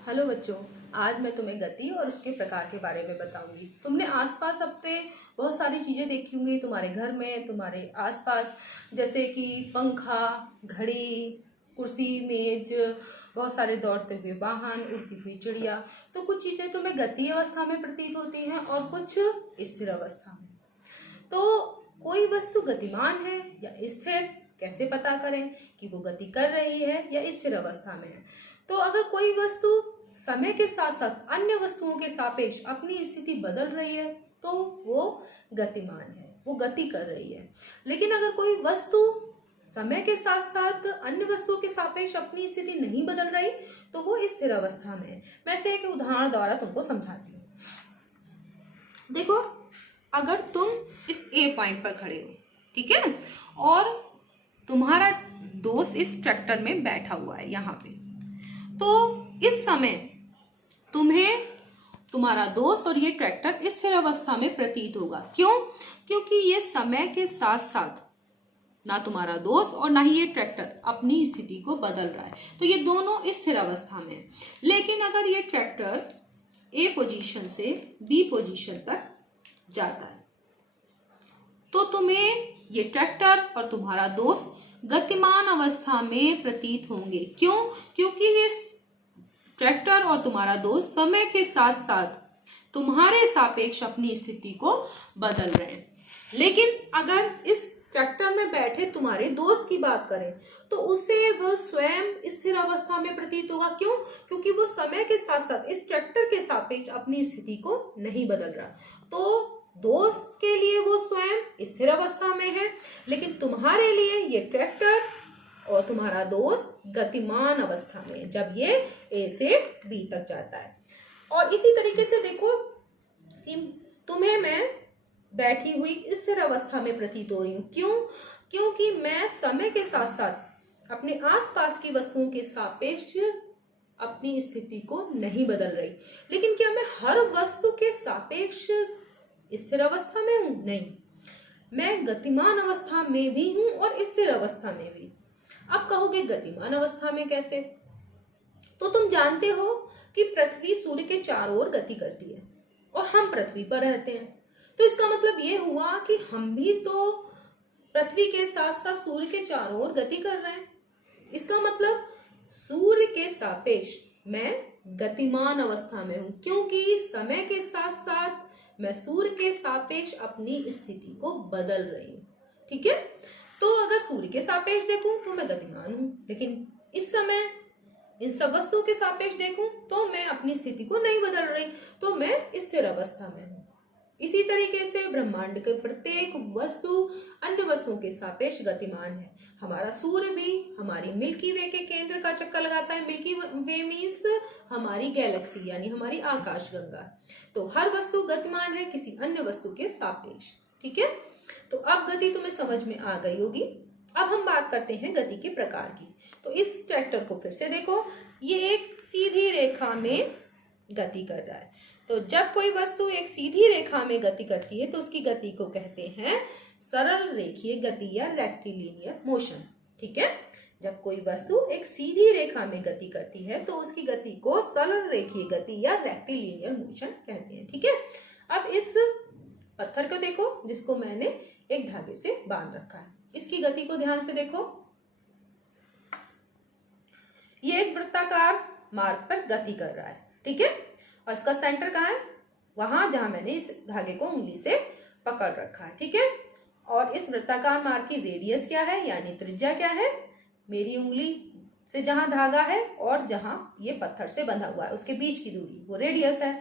Hello बच्चों, आज मैं तुम्हें गति और उसके प्रकार के बारे में बताऊंगी। तुमने आसपास अपने बहुत सारी चीज़ें देखी होंगी तुम्हारे घर में, तुम्हारे आसपास, जैसे कि पंखा, घड़ी, कुर्सी, मेज, बहुत सारे दौड़ते हुए वाहन, उड़ती हुई चिड़िया। तो कुछ चीज़ें तुम्हें गति अवस्था में प्रतीत होती हैं और कुछ स्थिर अवस्था में। तो कोई वस्तु गतिमान है या स्थिर, कैसे पता करें कि वो गति कर रही है या स्थिर अवस्था में है? तो अगर कोई वस्तु समय के साथ साथ अन्य वस्तुओं के सापेक्ष अपनी स्थिति बदल रही है तो वो गतिमान है, वो गति कर रही है। लेकिन अगर कोई वस्तु समय के साथ साथ अन्य वस्तुओं के सापेक्ष अपनी स्थिति नहीं बदल रही तो वो स्थिर अवस्था में है। मैं इसे एक उदाहरण द्वारा तुमको समझाती हूँ। देखो, अगर तुम इस ए पॉइंट पर खड़े हो, ठीक है, और तुम्हारा दोस्त इस ट्रैक्टर में बैठा हुआ है यहाँ पे, तो इस समय तुम्हें तुम्हारा दोस्त और ये ट्रैक्टर स्थिर अवस्था में प्रतीत होगा। क्यों? क्योंकि ये समय के साथ साथ ना तुम्हारा दोस्त और ना ही ये ट्रैक्टर अपनी स्थिति को बदल रहा है, तो ये दोनों स्थिर अवस्था में है। लेकिन अगर ये ट्रैक्टर ए पोजीशन से बी पोजीशन तक जाता है तो तुम्हें ये ट्रैक्टर और तुम्हारा दोस्त गतिमान अवस्था में प्रतीत होंगे। क्यों? क्योंकि इस ट्रैक्टर और तुम्हारा दोस्त समय के साथ साथ तुम्हारे सापेक्ष अपनी स्थिति को बदल रहे हैं। लेकिन अगर इस ट्रैक्टर में बैठे तुम्हारे दोस्त की बात करें तो उसे वह स्वयं स्थिर अवस्था में प्रतीत होगा। क्यों? क्योंकि वो समय के साथ साथ इस ट्रैक्टर के सापेक्ष अपनी स्थिति को नहीं बदल रहा। तो दोस्त के लिए वो स्वयं स्थिर अवस्था में है, लेकिन तुम्हारे लिए ये ट्रैक्टर और तुम्हारा दोस्त गतिमान अवस्था में है जब ये ए से बी तक जाता है। और इसी तरीके से देखो कि तुम्हें मैं बैठी हुई स्थिर अवस्था में प्रतीत हो रही हूँ। क्यों? क्योंकि मैं समय के साथ साथ अपने आसपास की वस्तुओं के सापेक्ष अपनी स्थिति को नहीं बदल रही। लेकिन क्या मैं हर वस्तु के सापेक्ष स्थिर अवस्था में हूं? नहीं, मैं गतिमान अवस्था में भी हूं और स्थिर अवस्था में भी। अब कहोगे गतिमान अवस्था में कैसे? तो तुम जानते हो कि पृथ्वी सूर्य के चारों ओर गति करती है और हम पृथ्वी पर रहते हैं। तो इसका मतलब ये हुआ कि हम भी तो पृथ्वी के साथ साथ सूर्य के चारों ओर गति कर रहे हैं। इसका मतलब सूर्य के सापेक्ष मैं गतिमान अवस्था में हूं, क्योंकि समय के साथ साथ मैं सूर्य के सापेक्ष अपनी स्थिति को बदल रही हूँ। ठीक है, तो अगर सूर्य के सापेक्ष देखूं तो मैं गतिमान हूं, लेकिन इस समय इन सब वस्तुओं के सापेक्ष देखूं तो मैं अपनी स्थिति को नहीं बदल रही, तो मैं स्थिर अवस्था में हूं। इसी तरीके से ब्रह्मांड के प्रत्येक वस्तु अन्य वस्तुओं के सापेक्ष गतिमान है। हमारा सूर्य भी हमारी मिल्की वे के केंद्र का चक्कर लगाता है। मिल्की वे मीन्स हमारी गैलेक्सी, यानी हमारी आकाशगंगा। तो हर वस्तु गतिमान है किसी अन्य वस्तु के सापेक्ष। ठीक है, तो अब गति तुम्हें समझ में आ गई होगी। अब हम बात करते हैं गति के प्रकार की। तो इस ट्रैक्टर को फिर से देखो, ये एक सीधी रेखा में गति कर रहा है। तो जब कोई वस्तु एक सीधी रेखा में गति करती है तो उसकी गति को कहते हैं सरल रेखीय गति या रेक्टिलिनियर मोशन। ठीक है, जब कोई वस्तु एक सीधी रेखा में गति करती है तो उसकी गति को सरल रेखीय गति या रेक्टिलिनियर मोशन कहते हैं। ठीक है, अब इस पत्थर को देखो जिसको मैंने एक धागे से बांध रखा है। इसकी गति को ध्यान से देखो। ये एक वृत्ताकार मार्ग पर गति कर रहा है। ठीक है, और इसका सेंटर कहाँ है? वहां जहां मैंने इस धागे को उंगली से पकड़ रखा है। ठीक है, और इस वृत्ताकार मार्ग की रेडियस क्या है, यानी त्रिज्या क्या है? मेरी उंगली से जहां धागा है और जहां ये पत्थर से बंधा हुआ है उसके बीच की दूरी, वो रेडियस है।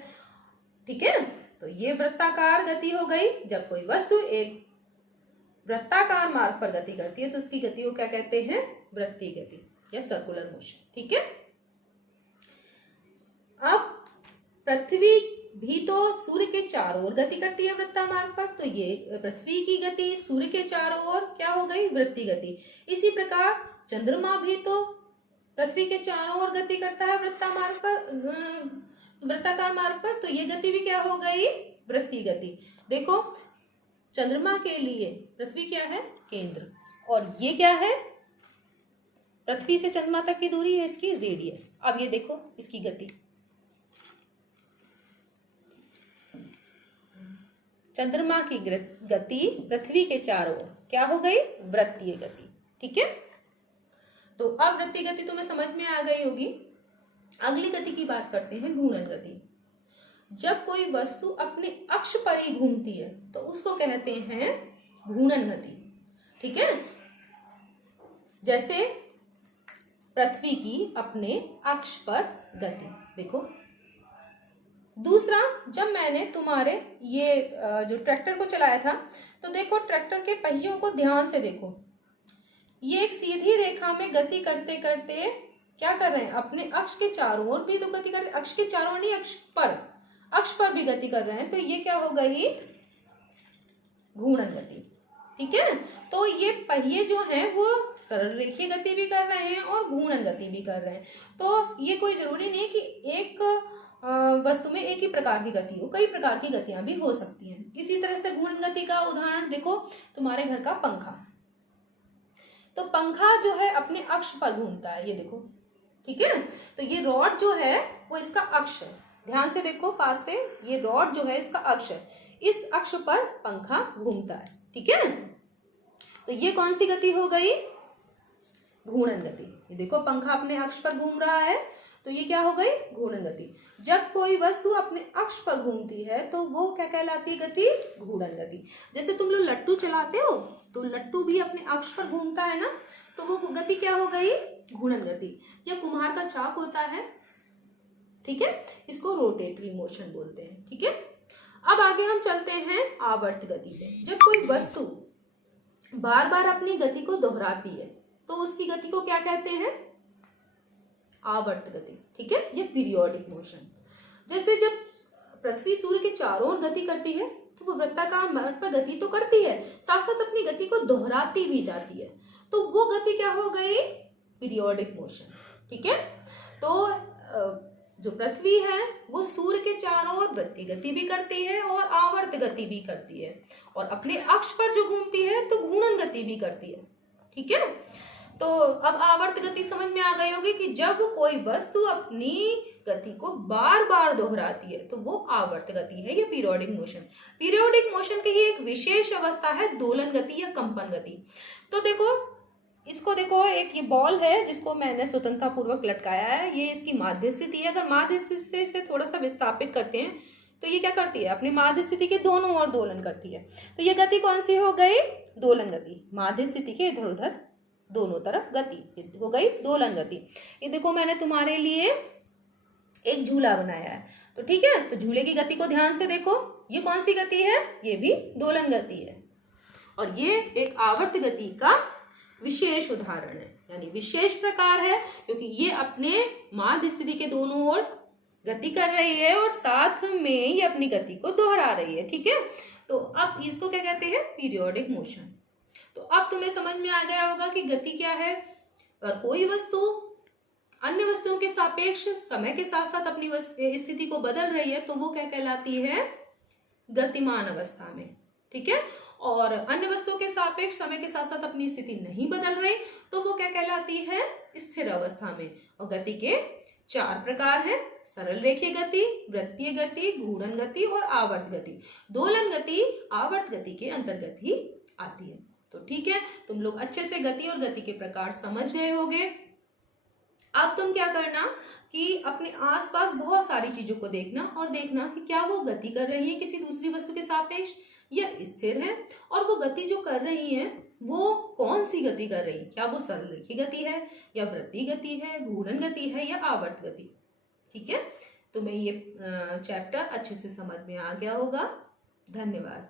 ठीक है, तो ये वृत्ताकार गति हो गई। जब कोई वस्तु एक वृत्ताकार मार्ग पर गति करती है तो उसकी गति को क्या कहते हैं? वृत्तीय गति या सर्कुलर मोशन। ठीक है, अब पृथ्वी भी तो सूर्य के चारों ओर गति करती है वृत्ता मार्ग पर, तो ये पृथ्वी की गति सूर्य के चारों ओर क्या हो गई? वृत्तीय गति। इसी प्रकार चंद्रमा भी तो पृथ्वी के चारों ओर गति करता है वृत्ताकार मार्ग पर, तो ये गति भी क्या हो गई? वृत्तीय गति। देखो, चंद्रमा के लिए पृथ्वी क्या है? केंद्र, और ये क्या है? पृथ्वी से चंद्रमा तक की दूरी है इसकी रेडियस। अब ये देखो इसकी गति, चंद्रमा की गति पृथ्वी के चारों ओर क्या हो गई? वृत्तीय गति। ठीक है, तो अब वृत्तीय गति तुम्हें समझ में आ गई होगी। अगली गति की बात करते हैं, घूर्णन गति। जब कोई वस्तु अपने अक्ष पर ही घूमती है तो उसको कहते हैं घूर्णन गति। ठीक है, जैसे पृथ्वी की अपने अक्ष पर गति। देखो, दूसरा, जब मैंने तुम्हारे ये जो ट्रैक्टर को चलाया था, तो देखो ट्रैक्टर के पहियों को ध्यान से देखो, ये एक सीधी रेखा में गति करते करते क्या कर रहे हैं? अपने अक्ष के चारों ओर भी तो गति कर रहे हैं, अक्ष के चारों ओर नहीं, अक्ष पर भी गति कर रहे हैं। तो ये क्या हो गई? घूर्णन गति। ठीक है, तो ये पहिए जो हैं वो सरल रेखीय गति भी कर रहे हैं और घूर्णन गति भी कर रहे हैं। तो ये कोई जरूरी नहीं कि एक वस्तु में एक ही प्रकार की गति हो, कई प्रकार की गतियां भी हो सकती हैं। इसी तरह से घूर्णन गति का उदाहरण देखो, तुम्हारे घर का पंखा। तो पंखा जो है अपने अक्ष पर घूमता है, ये देखो। ठीक है, तो ये रॉड जो है वो इसका अक्ष है, ध्यान से देखो पास से, ये रॉड जो है इसका अक्ष है, इस अक्ष पर पंखा घूमता है। ठीक है, तो ये कौन सी गति हो गई? घूर्णन गति। ये देखो पंखा अपने अक्ष पर घूम रहा है, तो ये क्या हो गई? घूर्णन गति। जब कोई वस्तु अपने अक्ष पर घूमती है तो वो क्या कहलाती है? गति, घूर्णन गति। जैसे तुम लोग लट्टू चलाते हो तो लट्टू भी अपने अक्ष पर घूमता है ना, तो वो गति क्या हो गई? घूर्णन गति। जब कुम्हार का चाक होता है, ठीक है, इसको रोटेटरी मोशन बोलते हैं। ठीक है, अब आगे हम चलते हैं आवर्त गति पे। जब कोई वस्तु बार बार अपनी गति को दोहराती है तो उसकी गति को क्या कहते हैं? आवर्त गति। ठीक है, ये पीरियोडिक मोशन। जैसे जब पृथ्वी सूर्य के चारों ओर गति करती है तो वो वृत्ताकार मार्ग पर गति तो करती है, साथ साथ अपनी गति को दोहराती भी जाती है, तो वो गति क्या हो गई? Periodic motion. ठीक है, तो जो पृथ्वी है वो सूर्य के चारों ओर वृत्तीय गति भी करती है और आवर्त गति भी करती है, और अपने अक्ष पर जो घूमती है तो घूर्णन गति भी करती है। ठीक है, तो अब आवर्त गति समझ में आ गई होगी कि जब कोई वस्तु अपनी गति को बार बार दोहराती है तो वो आवर्त गति है, ये पीरियोडिक मोशन। पीरियोडिक मोशन की एक विशेष अवस्था है दोलन गति या कंपन गति। तो देखो, इसको देखो, एक ये बॉल है जिसको मैंने स्वतंत्रता पूर्वक लटकाया है, ये इसकी माध्य स्थिति है। अगर माध्य स्थिति से थोड़ा सा विस्थापित करते हैं तो ये क्या करती है? अपनी माध्य स्थिति के दोनों ओर दोलन करती है। तो ये गति कौन सी हो गई? दोलन गति। माध्य स्थिति के इधर उधर दोनों तरफ गति हो गई दोलन गति। ये देखो, मैंने तुम्हारे लिए एक झूला बनाया है, तो ठीक है, तो झूले की गति को ध्यान से देखो, ये कौन सी गति है? ये भी दोलन गति है, और ये एक आवर्त गति का विशेष उदाहरण है, यानी विशेष प्रकार है, क्योंकि ये अपने माध्य स्थिति के दोनों ओर गति कर रही है और साथ में ये अपनी गति को दोहरा रही है। ठीक है, तो अब इसको क्या कहते हैं? Periodic motion. तो अब तुम्हें समझ में आ गया होगा कि गति क्या है। अगर कोई वस्तु अन्य वस्तुओं के सापेक्ष समय के साथ साथ अपनी स्थिति को बदल रही है तो वो क्या कहलाती है? गतिमान अवस्था में। ठीक है, और अन्य वस्तुओं के सापेक्ष समय के साथ साथ अपनी स्थिति नहीं बदल रही तो वो क्या कहलाती है? स्थिर अवस्था में। और गति के 4 प्रकार हैं: सरल रेखीय गति, वृत्तीय गति, घूर्णन गति और आवर्त गति। दोलन गति आवर्त गति के अंतर्गत ही आती है। तो ठीक है, तुम लोग अच्छे से गति और गति के प्रकार समझ गए होंगे। अब तुम क्या करना कि अपने आसपास बहुत सारी चीजों को देखना और देखना कि क्या वो गति कर रही है किसी दूसरी वस्तु के सापेक्ष या स्थिर है, और वो गति जो कर रही है वो कौन सी गति कर रही है? क्या वो सरल रेखीय गति है या वृत्तीय गति है, घूर्णन गति है या आवर्त गति? ठीक है, तुम्हें ये चैप्टर अच्छे से समझ में आ गया होगा। धन्यवाद।